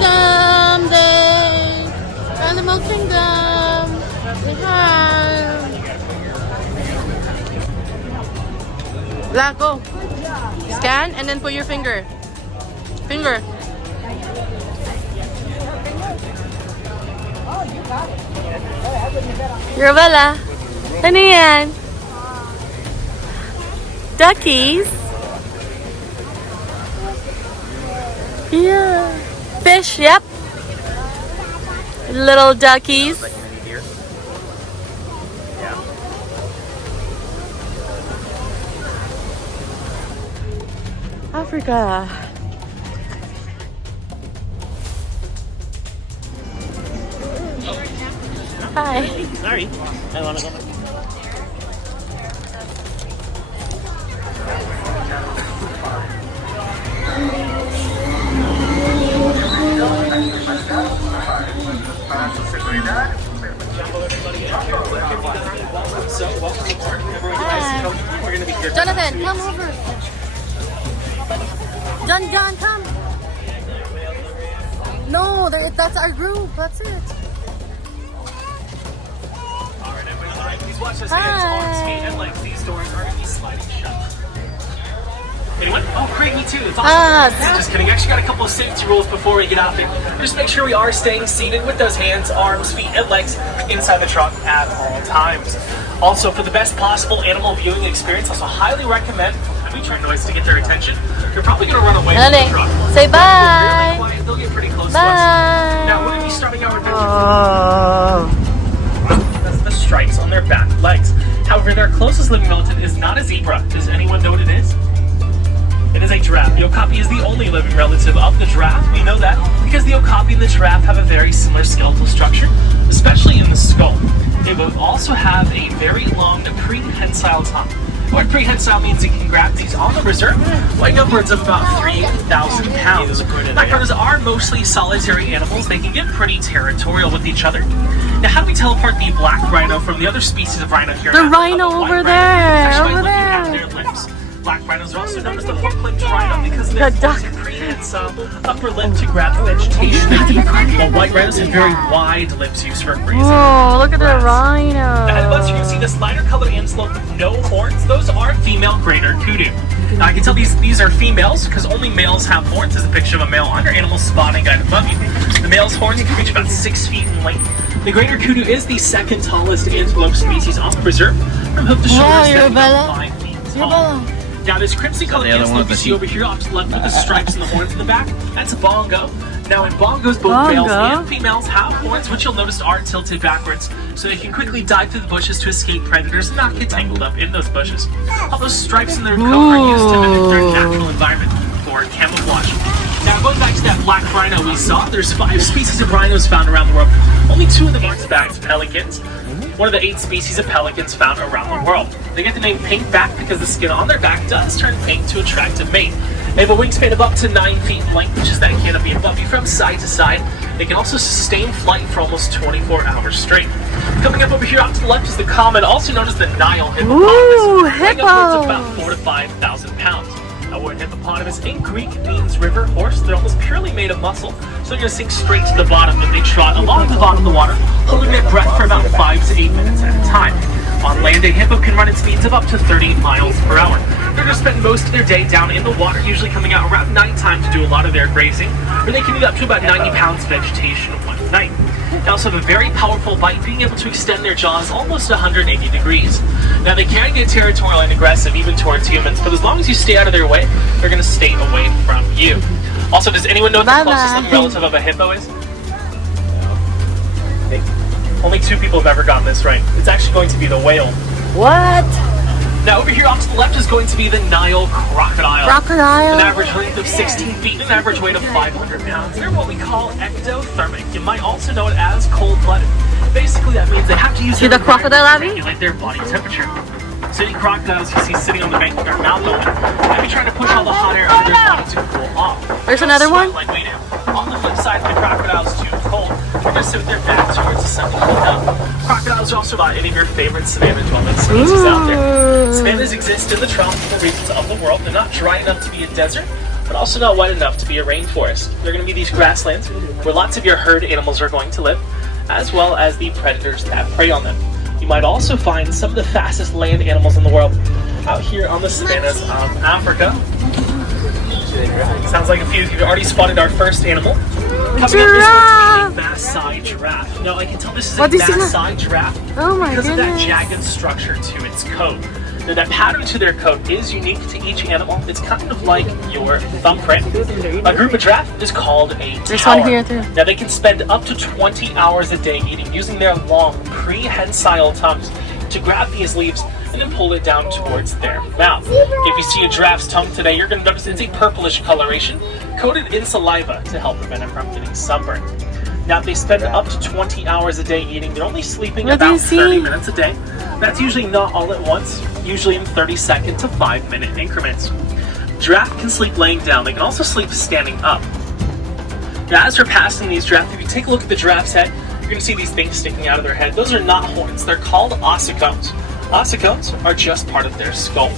Kingdom Day! Animal Kingdom! Hi! Black, go! Scan and then put your finger. Finger. Rabella, ano yan? Duckies? Yeah. Fish, yep. Little duckies. Africa. Hi. Sorry. I want to go. Jonathan, come over. John, come. No, that's our group. That's it. Alright, everybody, please watch those hands, arms, feet, and legs. These doors are going to be sliding shut. Anyone? Oh, great, me too. It's awesome. Just kidding. Actually, got a couple of safety rules before we get out there. Just make sure we are staying seated with those hands, arms, feet, and legs inside the truck at all times. Also, for the best possible animal viewing experience, also highly recommend we try noise to get their attention. You're probably going to run away from the truck. Say bye. Quiet, they'll get pretty close Bye. to us. Now, we're going to be starting our adventure. That's the stripes on their back legs. However, their closest living relative is not a zebra. Does anyone know what it is? It is a giraffe. The okapi is the only living relative of the giraffe. We know that because the okapi and the giraffe have a very similar skeletal structure, especially in the skull. They both also have a very long prehensile tongue. What prehensile means it can grab these on the reserve, weighing upwards of about 3,000 pounds. Black rhinos are mostly solitary animals. They can get pretty territorial with each other. Now, how do we tell apart the black rhino from the other species of rhino here? The rhino over there, over there. At their lips. Black rhinos are also known as the hook-lipped rhino because they're prehensile upper lip to grab vegetation. While white rhinos have very wide lips used for grazing. Oh, look at the rhino. Ahead of us, you can see this lighter colored antelope with no horns. Those are female greater kudu. Now, I can tell these are females because only males have horns. There's a picture of a male on your animal spotting guide above you. The male's horns can reach about 6 feet in length. The greater kudu is the second tallest antelope species on the reserve. From hoof to shoulder, standing about 5 feet tall. Now, this crimson-colored antelope you see over here off to the left with the stripes and the horns in the back, that's a bongo. Now, in bongos, both males and females have horns, which you'll notice are tilted backwards, so they can quickly dive through the bushes to escape predators and not get tangled up in those bushes. All those stripes in their coat are used to mimic their natural environment for camouflage. Now, going back to that black rhino we saw, there's 5 species of rhinos found around the world. Only 2 of them are backed pelicans. One of the 8 species of pelicans found around the world. They get the name pinkback because the skin on their back does turn pink to attract a mate. They have a wingspan of up to 9 feet in length, which is that canopy above you from side to side. They can also sustain flight for almost 24 hours straight. Coming up over here off to the left is the common, also known as the Nile hippopotamus, weighing upwards of about 4,000 to 5,000 pounds. A word hippopotamus in Greek means river horse. They're almost purely made of muscle, so they're going to sink straight to the bottom if they trot along the bottom of the water, holding their breath for about 5 to 8 minutes at a time. On land, a hippo can run at speeds of up to 30 miles per hour. They're going to spend most of their day down in the water, usually coming out around nighttime to do a lot of their grazing, where they can eat up to about 90 pounds vegetation one night. They also have a very powerful bite, being able to extend their jaws almost 180 degrees. Now, they can get territorial and aggressive even towards humans, but as long as you stay out of their way, they're going to stay away from you. Also, does anyone know what the closest living relative of a hippo is? Only 2 people have ever gotten this right. It's actually going to be the whale. What? Now, over here off to the left is going to be the Nile crocodile. Crocodile? An average length of 16 feet and an average weight of 500 pounds. They're what we call ectothermic. You might also know it as cold-blooded. Basically, that means they have to use See the crocodile, Abby? to regulate their body temperature. City crocodiles you see sitting on the bank with their mouth open, maybe trying to push all the hot air out of their body to cool off. There's another one? Like we do. On the flip side, the crocodile's too cold. They're going to sit with their back towards the sun to cool down. Crocodiles are also about any of your favorite savanna dwelling species out there. Savannas exist in the tropical regions of the world. They're not dry enough to be a desert, but also not wide enough to be a rainforest. They're going to be these grasslands where lots of your herd animals are going to live, as well as the predators that prey on them. You might also find some of the fastest land animals in the world out here on the savannas of Africa. Sounds like a few of you have already spotted our first animal. Coming up, this one's a Maasai giraffe. Now, I can tell this is a Maasai giraffe because of that jagged structure to its coat. Now, that pattern to their coat is unique to each animal. It's kind of like your thumbprint. A group of giraffe is called a tower. There's one here too. Now, they can spend up to 20 hours a day eating using their long, prehensile tongues to grab these leaves and then pull it down towards their mouth. If you see a giraffe's tongue today, you're going to notice it's a purplish coloration coated in saliva to help prevent it from getting sunburned. Now, they spend up to 20 hours a day eating. They're only sleeping about 30 minutes a day. That's usually not all at once, usually in 30-second to 5-minute increments. Giraffe can sleep laying down. They can also sleep standing up. Now, as we're passing these giraffes, if you take a look at the giraffe's head, you're going to see these things sticking out of their head. Those are not horns. They're called ossicones. Ossicones are just part of their skull.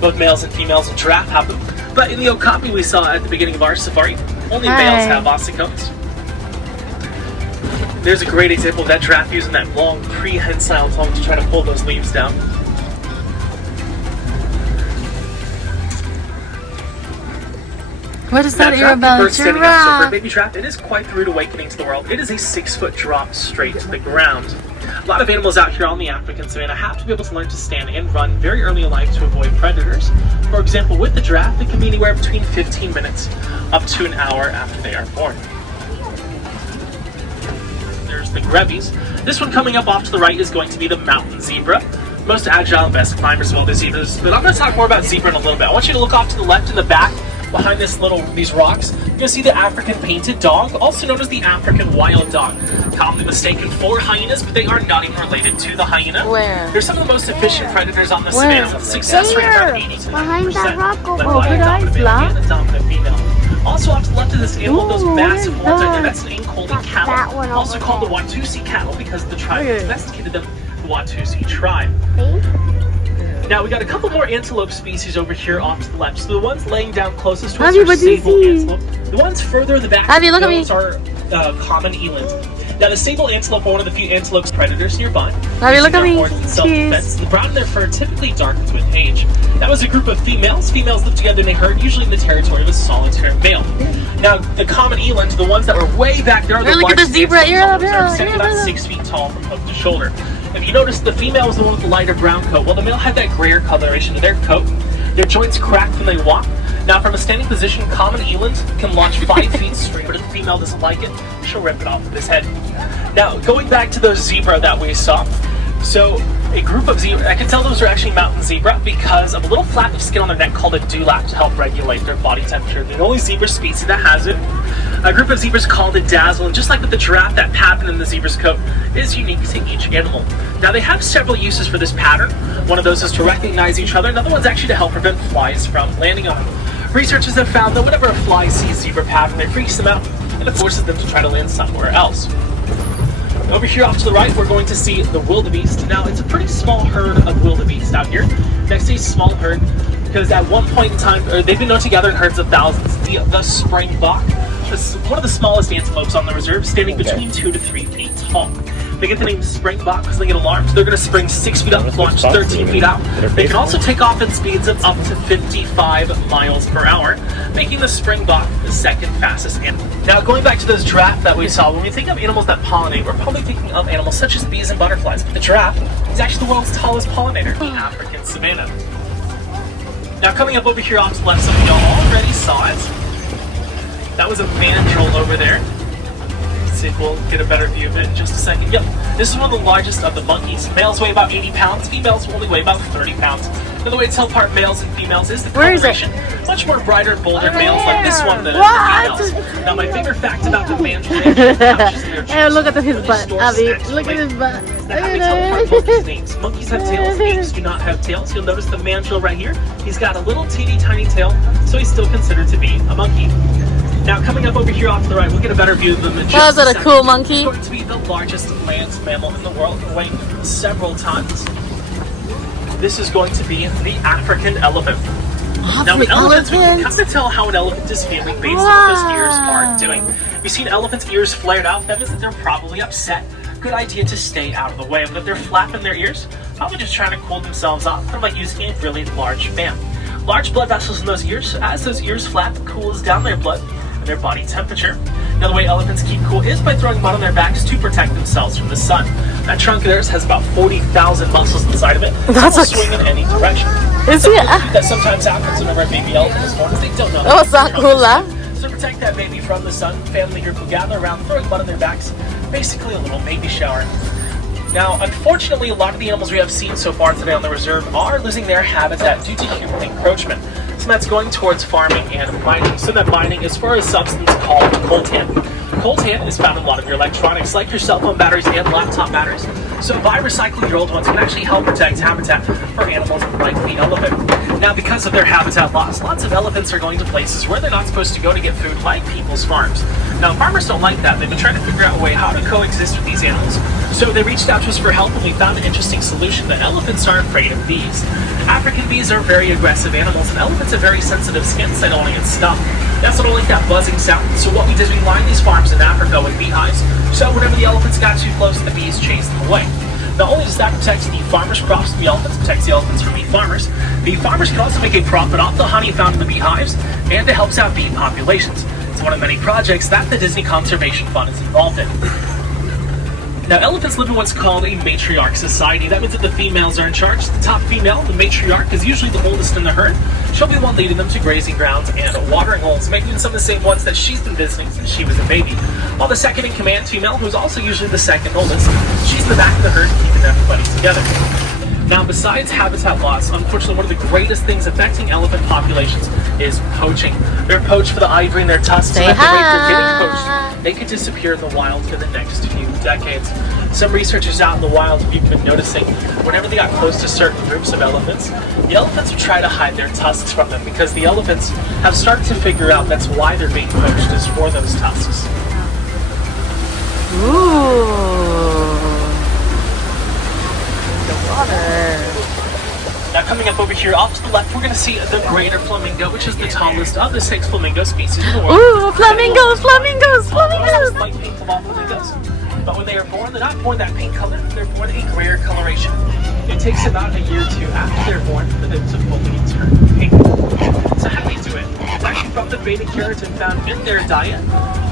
Both males and females in giraffe have them. But in the okapi we saw at the beginning of our safari, only males have ossicones. There's a great example of that giraffe using that long prehensile tongue to try to pull those leaves down. What is that here about a giraffe? So for a baby giraffe, it is quite the rude awakening to the world. It is a 6-foot drop straight to the ground. A lot of animals out here on the African savanna have to be able to learn to stand and run very early in life to avoid predators. For example, with the giraffe, it can be anywhere between 15 minutes up to an hour after they are born. There's the grevies. This one coming up off to the right is going to be the mountain zebra. Most agile and best climbers of all the zebras. But I'm going to talk more about zebra in a little bit. I want you to look off to the left in the back. Behind these rocks, you're going to see the African painted dog, also known as the African wild dog. Commonly mistaken for hyenas, but they are not even related to the hyena. Where? They're some of the most efficient predators on the savanna, with success rate around 80 to 90%. Behind that rock over dominant male and a dominant female. Also off to the left of this animal, those massive horns right there, that's an Incoldi cattle, also called the Watusi cattle because the tribe that domesticated them, the Watusi tribe. Now, we got a couple more antelope species over here off to the left. So the ones laying down closest to us are sable antelope. The ones further in the back are common eland. Now, the sable antelope are one of the few antelope predators nearby. Look at me. Self-defense. The brown in their fur typically darkens with age. That was a group of females. Females live together in a herd, usually in the territory of a solitary male. Now, the common eland, the ones that were way back there, are the look at the zebra. They're about 6 feet tall from hook to shoulder. If you notice, the female was the one with the lighter brown coat, while the male had that grayer coloration to their coat. Their joints crack when they walk. Now, from a standing position, common eland can launch 5 feet straight, but if the female doesn't like it, she'll rip it off with his head. Now, going back to those zebra that we saw, so a group of zebra, I can tell those are actually mountain zebra because of a little flap of skin on their neck called a dewlap to help regulate their body temperature. They're the only zebra species that has it. A group of zebras called a dazzle, and just like with the giraffe, that pattern in the zebra's coat is unique to each animal. Now, they have several uses for this pattern. One of those is to recognize each other. Another one's actually to help prevent flies from landing on them. Researchers have found that whenever a fly sees zebra pattern, it freaks them out and it forces them to try to land somewhere else. Over here off to the right, we're going to see the wildebeest. Now, it's a pretty small herd of wildebeest out here. Next to a small herd, because at one point in time, they've been known together in herds of thousands. The springbok, one of the smallest antelopes on the reserve, standing between 2 to 3 feet tall. They get the name springbok because they get alarmed. They're going to spring 6 feet up and launch 13 feet out. They can also take off at speeds of up to 55 miles per hour, making the springbok the second fastest animal. Now, going back to those giraffe that we saw, when we think of animals that pollinate, we're probably thinking of animals such as bees and butterflies, but the giraffe is actually the world's tallest pollinator in the African savanna. Now, coming up over here off to the left, some of y'all already saw it. That was a mandrill over there. Let's see if we'll get a better view of it in just a second. Yep, this is one of the largest of the monkeys. Males weigh about 80 pounds, females only weigh about 30 pounds. Another way to tell apart males and females is the coloration. Much more brighter, bolder males like this one than females. Now, my favorite fact about the mandrill hey, look at his butt, Abby. Look at his butt. Now, how we tell apart monkeys' names. Monkeys have tails, apes do not have tails. You'll notice the mandrill right here. He's got a little teeny tiny tail, so he's still considered to be a monkey. Now, coming up over here off to the right, we'll get a better view of them in just a second. A cool monkey? It's going to be the largest land mammal in the world, weighing several tons. This is going to be the African elephant. Now with elephants, we can kind of tell how an elephant is feeling based on what those ears are doing. You see an elephant's ears flared out, that means that they're probably upset. Good idea to stay out of the way. But if they're flapping their ears, probably just trying to cool themselves off, kind of like using a really large fan. Large blood vessels in those ears, so as those ears flap, it cools down their blood and their body temperature. Now the way elephants keep cool is by throwing mud on their backs to protect themselves from the sun. That trunk of theirs has about 40,000 muscles inside of it. That's will swing in any direction. Is it? That sometimes happens whenever a baby elephant is born, is they don't know. Oh, it's not cool, huh? So to protect that baby from the sun, family group will gather around throwing mud on their backs, basically a little baby shower. Now, unfortunately, a lot of the animals we have seen so far today on the reserve are losing their habitat due to human encroachment. So that's going towards farming and mining. So that mining is for a substance called coltan. Coltan is found in a lot of your electronics, like your cell phone batteries and laptop batteries. So by recycling your old ones, can actually help protect habitat for animals like the elephant. Now, because of their habitat loss, lots of elephants are going to places where they're not supposed to go to get food, like people's farms. Now, farmers don't like that. They've been trying to figure out a way how to coexist with these animals. So they reached out to us for help, and we found an interesting solution that elephants are afraid of bees. African bees are very aggressive animals, and elephants have very sensitive skin, so they don't want to get stung. They also don't like that buzzing sound. So what we did is we lined these farms in Africa with beehives, so whenever the elephants got too close, the bees chased them away. Not only does that protect the farmers' crops from the elephants, protects the elephants from bee farmers, the farmers can also make a profit off the honey found in the beehives, and it helps out bee populations. It's one of many projects that the Disney Conservation Fund is involved in. Now, elephants live in what's called a matriarch society. That means that the females are in charge. The top female, the matriarch, is usually the oldest in the herd. She'll be the one leading them to grazing grounds and watering holes, making some of the same ones that she's been visiting since she was a baby. While the second in command female, who's also usually the second oldest, she's in the back of the herd keeping everybody together. Now, besides habitat loss, unfortunately, one of the greatest things affecting elephant populations is poaching. They're poached for the ivory in their tusks, and at the rate they're getting poached, they could disappear in the wild for the next few decades. Some researchers out in the wild have even been noticing whenever they got close to certain groups of elephants, the elephants would try to hide their tusks from them because the elephants have started to figure out that's why they're being poached, is for those tusks. Ooh. The water. Now coming up over here off to the left, we're going to see the greater flamingo, which is the tallest of the 6 flamingo species in the world. Ooh, flamingos, flamingos, flamingos! Light pink flamingos. But when they are born, they're not born that pink color, they're born a grayer coloration. It takes about a year or two after they're born for them to fully turn pink. So how do they do it? It's actually from the beta keratin found in their diet,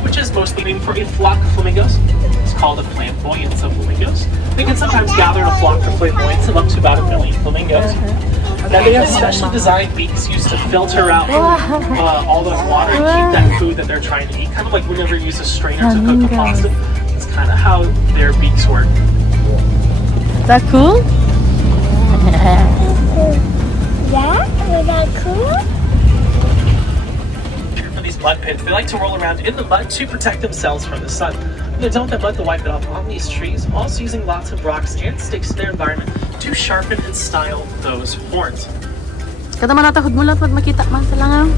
which is mostly named for a flock of flamingos. It's called a flamboyance of flamingos. They can sometimes gather in a flock of flamboyance of up to about 1 million flamingos. Now they have specially designed beaks used to filter out all the water and keep that food that they're trying to eat. Kind of like whenever you use a strainer to cook a pasta. That's kind of how their beaks work. Is that cool? Yeah? Is that cool? For these mud pits, they like to roll around in the mud to protect themselves from the sun. When they don't have mud to wipe it off on these trees, also using lots of rocks and sticks in their environment to sharpen and style those horns. Kada man natakod mulat pag makita man sa langaw.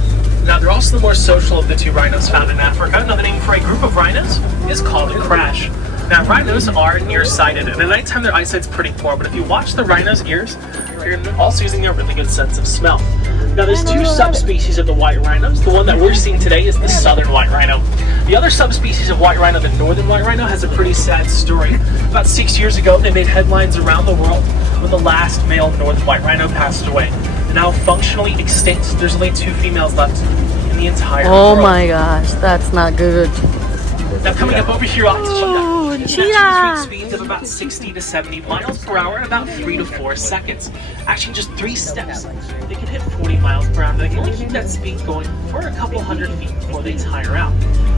Now, they're also the more social of the two rhinos found in Africa. Another name for a group of rhinos is called a crash. Now, rhinos are nearsighted, and at nighttime their eyesight's pretty poor, but if you watch the rhino's ears, you're also using a really good sense of smell. Now, there's 2 subspecies of the white rhinos. The one that we're seeing today is the southern white rhino. The other subspecies of white rhino, the northern white rhino, has a pretty sad story. About 6 years ago, they made headlines around the world when the last male northern white rhino passed away. Now functionally extinct, there's only 2 females left in the entire world. Oh my gosh, that's not good. Now coming up over here on Oh, cheetah. cheetah! Speeds of about 60 to 70 miles per hour in about 3 to 4 seconds. Actually, just 3 steps, they can hit 40 miles per hour. They can only keep that speed going for a couple hundred feet before they tire out.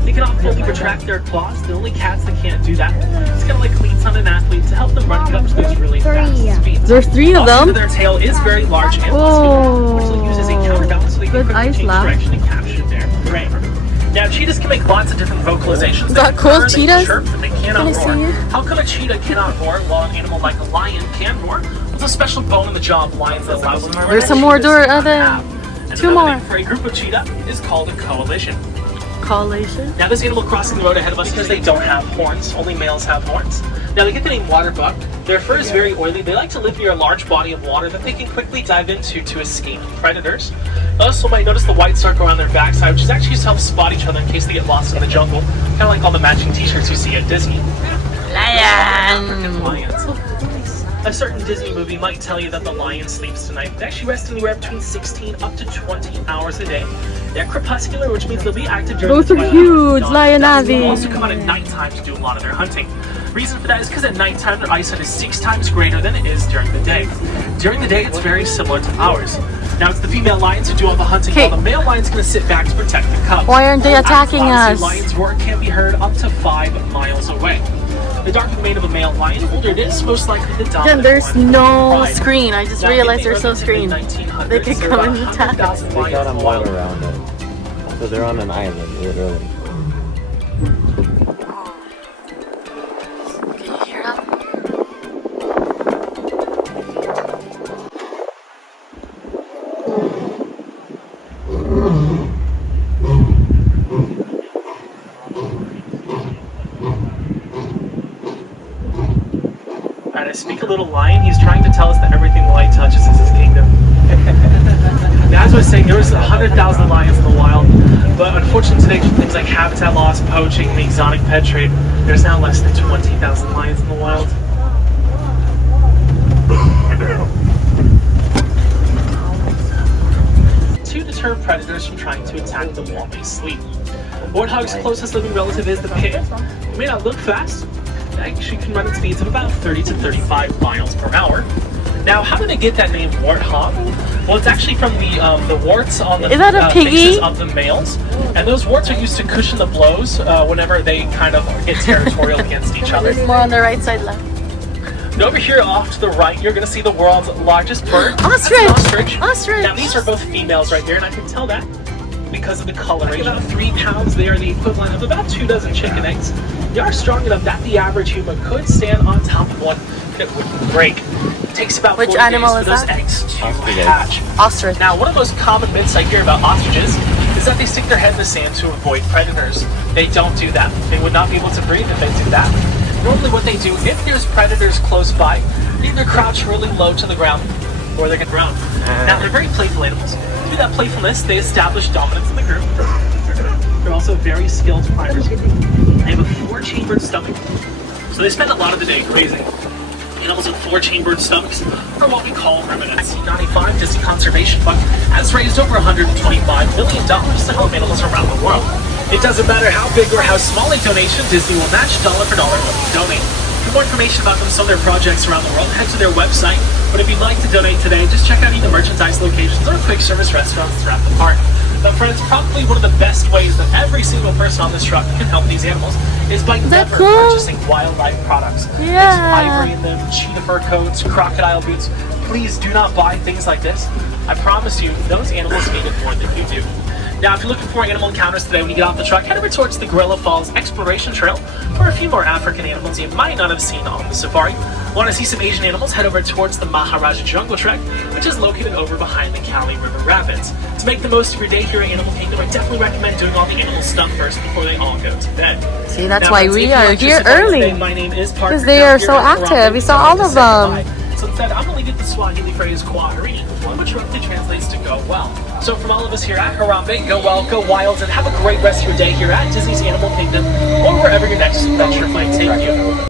They cannot fully retract their claws. The only cats that can't do that. It's kind of like cleats on an athlete to help them run up to those really fast speeds. There's 3 of them. Their tail is very large and muscular, which they'll use as a counterbalance so they can quickly change direction and capture their prey. Now, cheetahs can make lots of different vocalizations. Is that cool, cheetahs? Chirp, but they cannot Can I roar. see it? How come a cheetah cannot roar while an animal like a lion can roar? There's a special bone in the jaw of lions that allows them to roar. There's some more door. And 2 another more. name for a group of cheetah is called a coalition. Collation. Now this animal crossing the road ahead of us because they don't have horns. Only males have horns. Now they get the name water buck. Their fur is very oily. They like to live near a large body of water that they can quickly dive into to escape predators. You also might notice the white circle around their backside, which is actually used to help spot each other in case they get lost in the jungle. Kind of like all the matching t-shirts you see at Disney. Lion! Lions. A certain Disney movie might tell you that the lion sleeps tonight. They actually rest anywhere between 16 up to 20 hours a day. They're crepuscular, which means they'll be active during Both the are twilight huge, hours. lion They'll Avi. also come out at nighttime to do a lot of their hunting. Reason for that is because at nighttime their eyesight is 6 times greater than it is during the day. During the day, it's very similar to ours. Now it's the female lions who do all the hunting, while the male lion's going to sit back to protect the cubs. Why aren't they attacking us? Lions' roar can be heard up to 5 miles away. The darker mane of a male lion, the older it is, most likely the dominant. Then there's one. no Pride. screen. I just Now, realized if they there's no lived in the screen. 1900s, They could there come were and attack us. 100,000 They lions got a in the moat wild. around it. So they're on an island, literally. Can you hear them? Alright, I speak a little lion. He's trying to tell us that everything the light touches is his kingdom. Now, as I was saying, there was 100,000 lions in the wild, but unfortunately today, due to things like habitat loss, poaching, and the exotic pet trade, there's now less than 20,000 lions in the wild. To deter predators from trying to attack them while they sleep. Warthog's closest living relative is the pig. It may not look fast. It actually can run at speeds of about 30 to 35 miles per hour. Now, how did they get that name warthog? Well, it's actually from the warts on the Is that a piggy? faces of the males, and those warts are used to cushion the blows whenever they kind of get territorial against each other. There's more on the right side left. And over here off to the right, you're going to see the world's largest bird. Ostrich! That's an ostrich. Ostrich! Now, these are both females right here, and I can tell that because of the coloration. About 3 pounds, they are the equivalent of about 2 dozen chicken eggs. They are strong enough that the average human could stand on top of one and it wouldn't break. It takes about Which 40 animal days for is those that? eggs to Ostrich eggs. hatch. Ostrich. Now, one of the most common myths I hear about ostriches is that they stick their head in the sand to avoid predators. They don't do that. They would not be able to breathe if they do that. Normally what they do, if there's predators close by, they either crouch really low to the ground or they're going to drown. Now, they're very playful animals. Through that playfulness, they establish dominance in the group. They're also very skilled climbers. They have a 4-chambered stomach, so they spend a lot of the day grazing. Animals with 4-chambered stomachs are what we call ruminants. 1995, Disney Conservation Fund has raised over $125 million to help animals around the world. It doesn't matter how big or how small a donation, Disney will match dollar for dollar what you donate. For more information about them and some of their projects around the world, head to their website. But if you'd like to donate today, just check out either merchandise locations or quick service restaurants throughout the park. But friends, probably one of the best ways that every single person on this truck can help these animals is by never cool? purchasing wildlife products. Yeah. There's ivory in them, cheetah fur coats, crocodile boots. Please do not buy things like this. I promise you, those animals need it more than you do. Now, if you're looking for animal encounters today when you get off the truck, head over towards the Gorilla Falls Exploration Trail for a few more African animals you might not have seen on the safari. Want to see some Asian animals? Head over towards the Maharaja Jungle Trek, which is located over behind the Cali River Rapids. To make the most of your day here at Animal Kingdom, I definitely recommend doing all the animal stuff first before they all go to bed. See, that's Now, why friends, if we you'd are like to here support us early. today, my name is Parker. Because they are so Here at active. Harambe, We saw so I'd all like of to say them. goodbye. So instead, I'm going to get the Swahili phrase Kwaherini, which roughly translates to go well. So from all of us here at Harambe, go well, go wild, and have a great rest of your day here at Disney's Animal Kingdom, or wherever your next adventure might take you.